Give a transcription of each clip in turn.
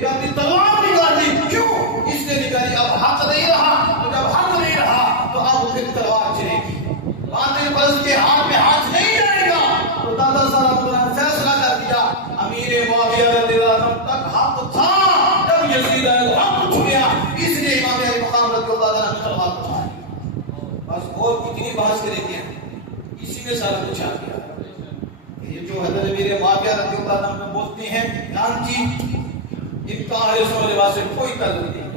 کہ اپنی تلوار نکالی. کیوں اس نے نکالی؟ اب حق نہیں رہا. تو جب حق نہیں رہا تو اب پھر تلوار چلے گی. باطل پرست کے ہاتھ میں ہاتھ نہیں جائے گا. تو دادا صاحب نے فیصلہ کر دیا. امیر معاویہ رضی اللہ عنہ تک حق تھا. جب یزید الحق اٹھ گیا اس لیے امام علی مقام رضی اللہ عنہ نے تلوار اٹھائی. بس اور کتنی بحث کریں گے؟ اسی میں سارا کچھ آ گیا. یہ جو حضرت امیر معاویہ رضی اللہ عنہ بولتے ہیں جان جی ان کا اہل سنت والجماعت سے کوئی تعلق نہیں.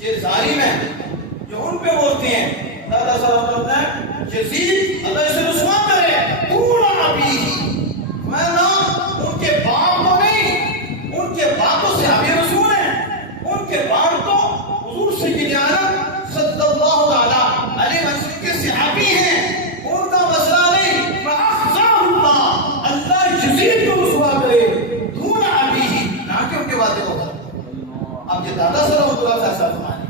یہ ظالم ہیں جو ان پہ بولتے ہیں دادا صاحب نے یزید اللہ سے رسوا کرے پورا نبی ہی. میں نہ ان کے باپ کو نہیں، ان کے باپ تو صحابی رسول ہیں. ان کے باپ تو حضور سید عالم صلی اللہ علیہ وسلم کے صحابی ہیں. ان کا مسئلہ نہیں. اللہ یزید کو رسوا کرے دون ابی ہی، نہ کہ ان کے والد کو. اب یہ دادا صاحب رحمۃ اللہ فیصلہ فرمائیں.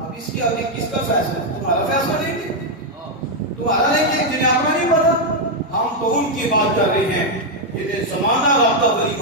اب اس کی آگے کس کا فیصلہ؟ تمہارا فیصلہ نہیں کہ تمہارا نہیں کہ جنہیں آپ نے نہیں پڑھا. ہم تو ان کی بات کر رہے ہیں جنہیں زمانہ رابطہ بری